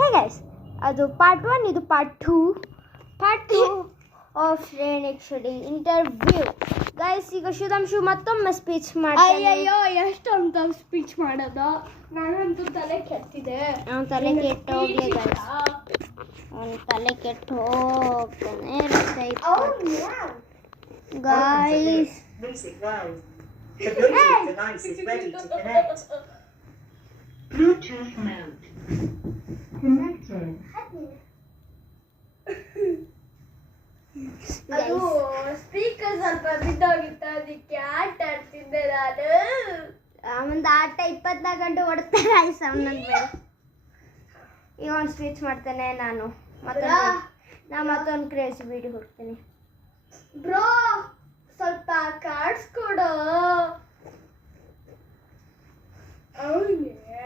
Hey guys, ಅದು part 1, ಇದು part 2. Part 2 of ಶ್ರೇಣಿಕ್ಷಡಿ ಇಂಟರ್ವ್ಯೂ. ಗೈಸ್, ಈಗ ಸುಧಾಂಶು ಮತ್ತೊಮ್ಮೆ ಸ್ಪೀಚ್ ಮಾಡ್ತಾನೆ. ಅಯ್ಯಯ್ಯೋ, ಎಷ್ಟಂತ ಸ್ಪೀಚ್ ಮಾಡೋದು? ನಾನಂತೂ ತಲೆ ಕೆಟ್ಟಿದೆ. ಅವ್ನು ತಲೆ ಕೆಟ್ಟು ಹೋಗ್ಲಿ ಗೈಸ್, ಅವ್ನು ತಲೆ ಕೆಟ್ಟು ಹೋಗ್ತಾನೆ guys. Music loud. The Bluetooth device is ready to connect. Bluetooth mode. Connected. ಅದು ಸ್ಪೀಕರ್ ಸ್ವಲ್ಪ ಬಿದ್ದೋಗಿತ್ತು, ಅದಕ್ಕೆ ಆಟ ಆಡ್ತಿದ್ದೆ ನಾನು. ಒಂದು ಆಟ 24 ಗಂಟೆ ಓಡುತ್ತೆ ಗೈಸ್ ಅವನಂದು ಬೇರೆ. ಈಗ ಒಂದು ಸ್ಪೀಚ್ ಮಾಡ್ತಾನೆ. ನಾನು ಮತ್ತೊಂದು ಕ್ರೇಜಿ ವಿಡಿಯೋ ಕೊಡ್ತೀನಿ. ಬ್ರೋ, ಸ್ವಲ್ಪ ಕಾರ್ಡ್ಸ್ ಕೊಡು. ಅವನಿಗೆ